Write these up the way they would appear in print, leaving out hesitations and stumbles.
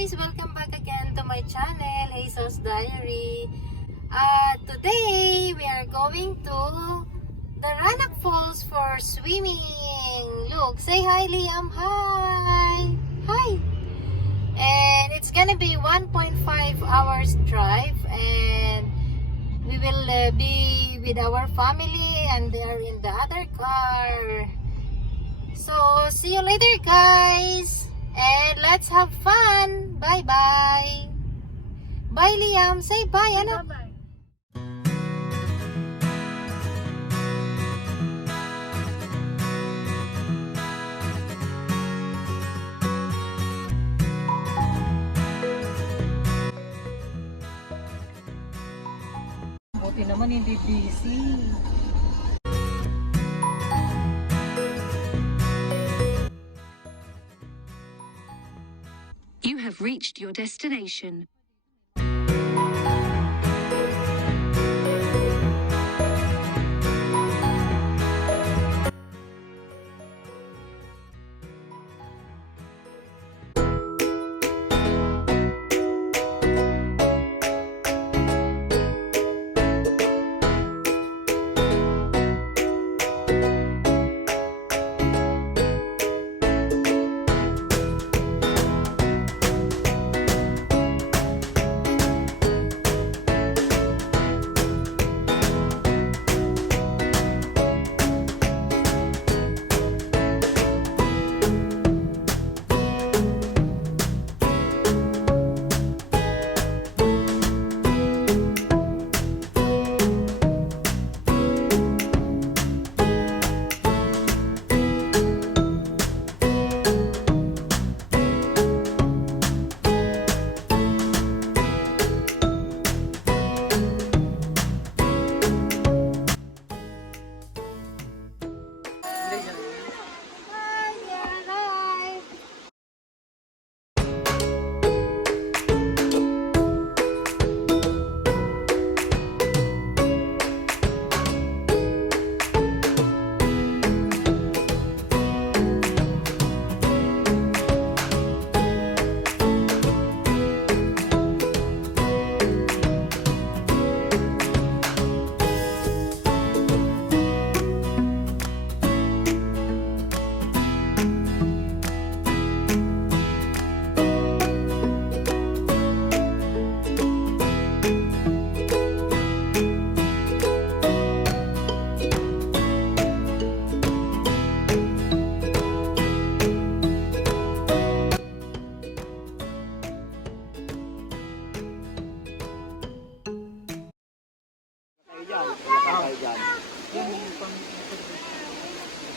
guys! Welcome back again to my channel, Hazel's Diary. Today, we are going to DARANAK Falls for swimming. Look, say hi Liam. Hi! Hi! And it's gonna be 1.5 hours drive, and we will be with our family, and they are in the other car. So, see you later guys! And let's have fun! Bye-bye! Bye Liam! Say bye! Ano? Bye-bye. Buti naman hindi busy. You have reached your destination.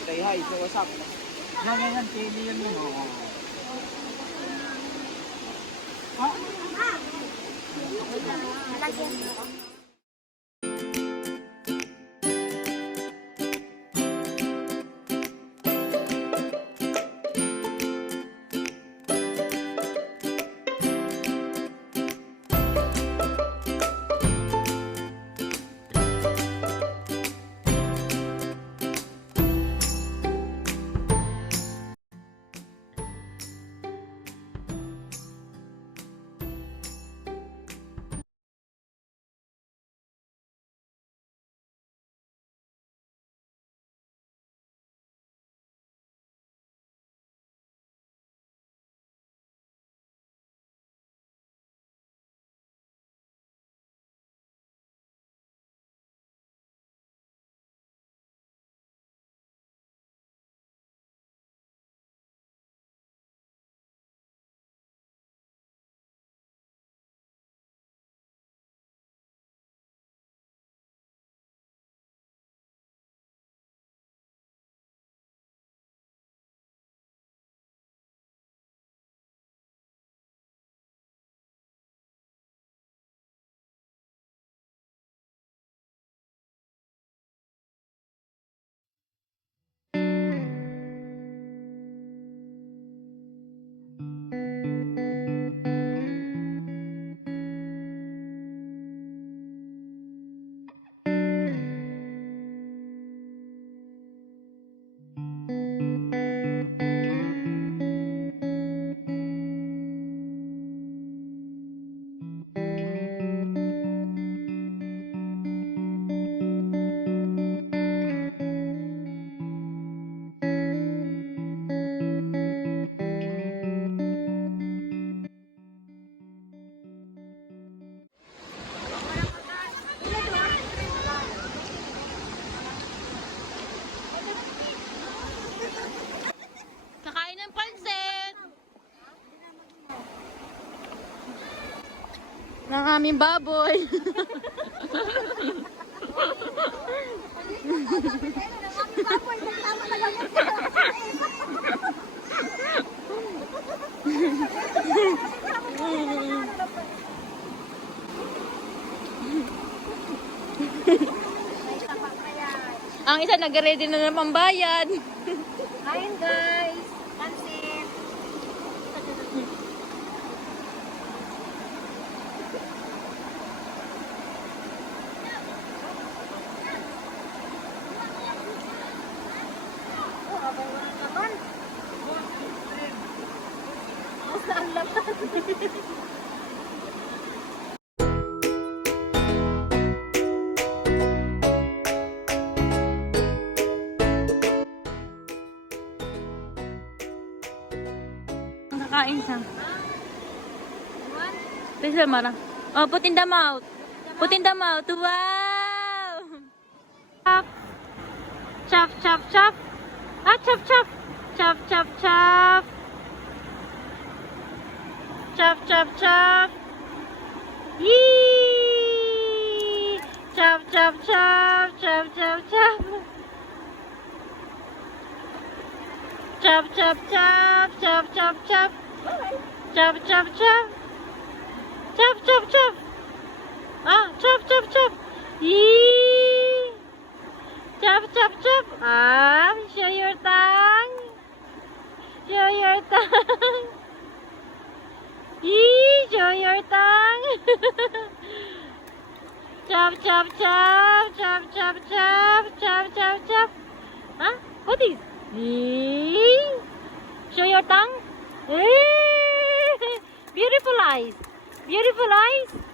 Say hi, so what's up? Yan, pili yun yun. Ah! ng aming baboy. Ang isa nag-ready na naman bayad. Kain guys! Pansit! Oh, abay mo naman. Basta ang laman. Nakain siya. Pisa mara. Oh, put in the mouth. Put in the mouth. Wow! Chop, chop, chop. Ah, chop, chop. Chop, chop, chop. Chop, chop, chop. Yee! Chop, chop, chop. Chop, chop, chop. Chop, chop, chop. Chop, chop, chop. Chop, chop, chop. Chop, chop, chop. Ah, chop, chop, chop. Yee! Chop, chop, chop. Ah, show your tongue. Show your tongue. Yee! Show your tongue. Chop, chop, chop. Chop, chop, chop. Chop, chop, chop. Huh? What is? Yee! Show your tongue. Beautiful eyes. Beautiful eyes.